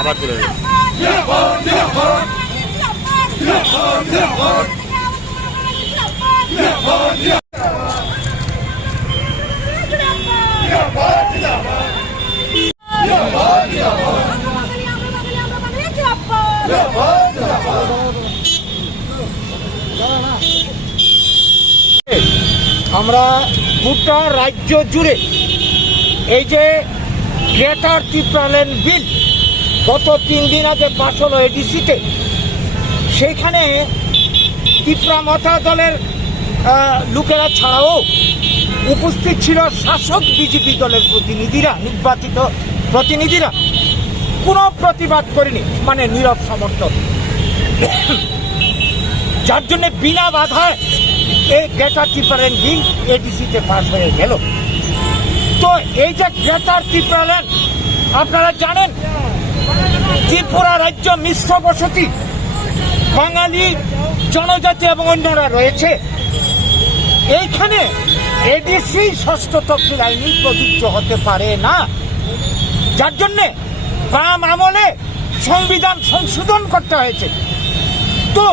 আবার তুলে দেবে। আমরা গোটা রাজ্য জুড়ে এই যে গ্রেটার ত্রিপুরাল্যান্ড বিল গত 3 দিন আগে পাশ হলো এডিসিতে, সেইখানে ত্রিপুরা মতা দলের লোকেরা ছাড়াও উপস্থিত ছিল শাসক বিজেপি দলের প্রতিনিধিরা, নির্বাচিত প্রতিনিধিরা। কোনো প্রতিবাদ করেনি, মানে নীরব সমর্থন, যার জন্য বিনা বাধায় এই গ্রেটার ত্রিপুরাল্যান্ড বিল এডিসিতে পাশ হয়ে গেল। তো এই যে গ্রেটার ত্রিপুরাল্যান্ড, আপনারা জানেন ত্রিপুরা রাজ্য মিশ্র বসতি, বাঙালি, জনজাতি এবং অন্যরা রয়েছে। এইখানে এডিসি ষষ্ঠ তফসিল আইনি প্রযোজ্য হতে পারে না, যার জন্যে বাম আমলে সংবিধান সংশোধন করতে হয়েছে। তো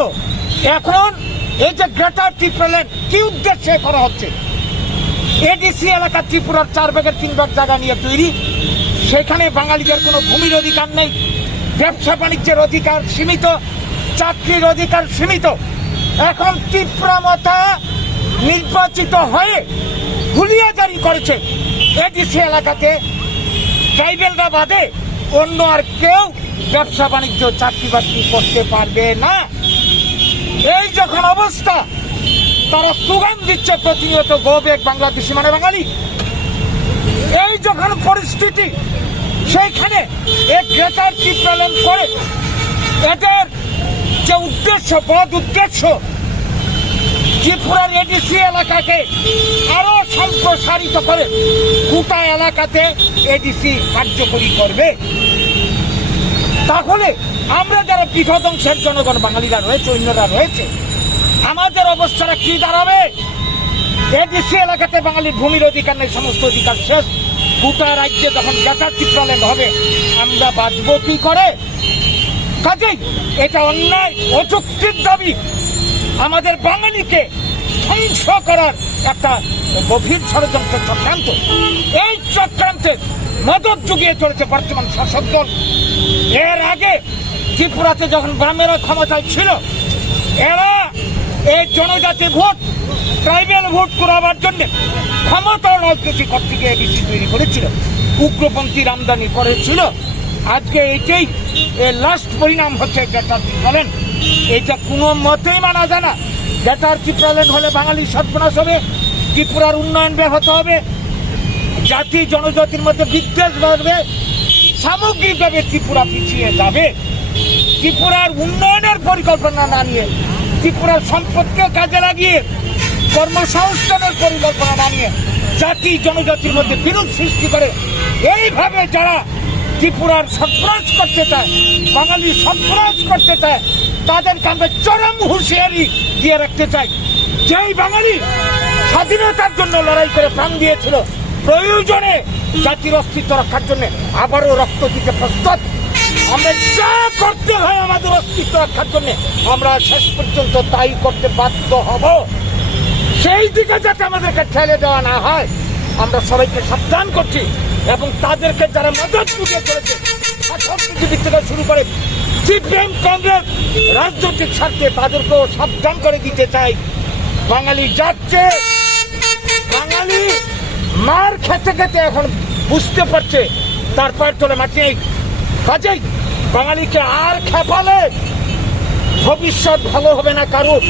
এখন এই যে গ্রেটার ত্রিপুরাল্যান্ড কি উদ্দেশ্যে করা হচ্ছে? এডিসি এলাকা ত্রিপুরার 4 ভাগের 3 ভাগ জায়গা নিয়ে তৈরি, সেখানে বাঙালিদের কোনো ভূমির অধিকার নেই, ব্যবসা বাণিজ্যের অধিকার সীমিত, চাকরির অধিকার সীমিত। এখন ত্রিপুরা মতা নির্বাচিত হয়ে হুলিয়া জারি করেছে, এডিসি এলাকাতে ট্রাইবেলরা বাদে অন্য আর কেউ ব্যবসা বাণিজ্য চাকরি বাকরি করতে পারবে না। এই যখন অবস্থা, তারা স্লোগান দিচ্ছে প্রতিনিয়ত গো ব্যাক বাংলাদেশি মানে বাঙালি। এই যখন পরিস্থিতি, সেইখানে এক গ্রেটার ত্রিপুরাল্যান্ড করে এদের যে উদ্দেশ্য, বদ উদ্দেশ্য, ত্রিপুরার এডিসি এলাকাকে আরো সম্প্রসারিত করে গোটা এলাকাতে এডিসি কার্যকরী করবে। তাহলে আমরা যারা বিধংসের জনগণ বাঙালিরা রয়েছে, অন্যরা রয়েছে, আমাদের অবস্থাটা কি দাঁড়াবে? এডিসি এলাকাতে বাঙালির ভূমির অধিকার নেই, সমস্ত অধিকার শেষ। গোটা রাজ্যে যখন গ্রেটার ত্রিপুরাল্যান্ড হবে, আমরা বাঁচবো কি করে? কাজেই এটা অন্যায়, অযৌক্তিক দাবি, আমাদের বাঙালিকে ধ্বংস করার একটা গভীর ষড়যন্ত্র চক্রান্ত। এই চক্রান্তে মদত জুগিয়ে চলেছে বর্তমান শাসক দল। এর আগে ত্রিপুরাতে যখন বামেরা ক্ষমতায় ছিল, এরা এই জনজাতি ভোট, ট্রাইবেল ভোট করাবার জন্য ক্ষমতার রাজনীতি করতে গিয়ে এডিসি তৈরি করেছিল, উগ্রপন্থীর আমদানি করেছিল। আজকে এইটাই লাস্ট পরিণাম হচ্ছে গ্রেটার ত্রিপুরাল্যান্ড। এটা কোনো মতেই মানা যায় না। গ্রেটার ত্রিপুরাল্যান্ড হলে বাঙালি সর্বনাশ হবে, ত্রিপুরার উন্নয়ন ব্যাহত হবে, জাতি জনজাতির মধ্যে বিদ্বেষ বাড়বে, সামগ্রিকভাবে ত্রিপুরা পিছিয়ে যাবে। ত্রিপুরার উন্নয়নের পরিকল্পনা না নিয়ে, ত্রিপুরার সম্পদকে কাজে লাগিয়ে কর্মসংস্থানের পরিকল্পনা না নিয়ে জাতি জনজাতির মধ্যে বিরোধ সৃষ্টি করে, এইভাবে যারা ত্রিপুরার সন্ত্রাস করতে চায়, বাঙালি সন্ত্রাস করতে চায়, তাদেরকে আমরা চরম হুঁশিয়ারি দিয়ে রাখতে চাই। যেই বাঙালি স্বাধীনতার জন্য লড়াই করে প্রাণ দিয়েছিল, প্রয়োজনে জাতির অস্তিত্ব রক্ষার জন্য আবারও রক্ত দিতে প্রস্তুত। আমরা যা করতে হয় আমাদের অস্তিত্ব রক্ষার জন্য, আমরা শেষ পর্যন্ত তাই করতে বাধ্য হব। সেই দিকে যাতে আমাদেরকে ঠেলে দেওয়া না হয়, আমরা সবাইকে সাবধান করছি। এবং তাদেরকে যারা মদত জুগিয়ে চলেছে, বিজেপি থেকে শুরু করে সিপিএম, কংগ্রেস, রাজনৈতিক স্বার্থে, তাদেরকেও সাবধান করে দিতে চাই। বাঙালি যাচ্ছে, বাঙালি মার খেতে খেতে এখন বুঝতে পারছে তার পায়ের তলে মাটি নেই। কাজেই বাঙালিকে আর খেপালে ভবিষ্যৎ ভালো হবে না কারোর।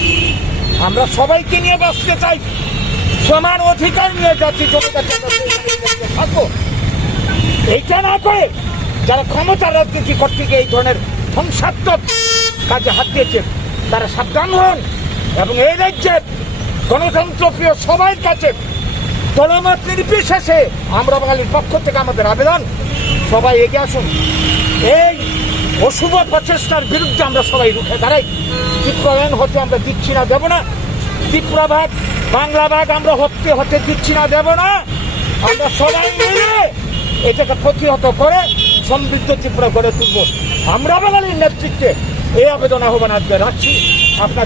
আমরা সবাইকে নিয়ে বাঁচতে চাই, সমান অধিকার নিয়ে জাতি জনজাতি থাকবো। এইটা না করে যারা ক্ষমতার রাজনীতি করতে গিয়ে এই ধরনের ধ্বংসাত্মক কাজে হাত দিয়েছে, তারা সাবধান হন। এবং এই রাজ্যের গণতন্ত্রপ্রিয় সবার কাছে দলমত নির্বিশেষে আমরা বাঙালির পক্ষ থেকে আমাদের আবেদন, সবাই এগিয়ে আসুন। এই অশুভ প্রচেষ্টার বিরুদ্ধে আমরা সবাই রুখে দাঁড়াই। ত্রিপুরাল্যান্ড হতে আমরা দিচ্ছি না, দেব না। ত্রিপুরা ভাগ, বাংলা ভাগ আমরা হতে দিচ্ছি না, দেব না। আমরা সবাই মিলে এটাকে প্রতিহত করে সমৃদ্ধ ত্রিপুরা গড়ে তুলব আমরা বাঙালির নেতৃত্বে এই আবেদন আহ্বান আজকে রাখছি। আপনার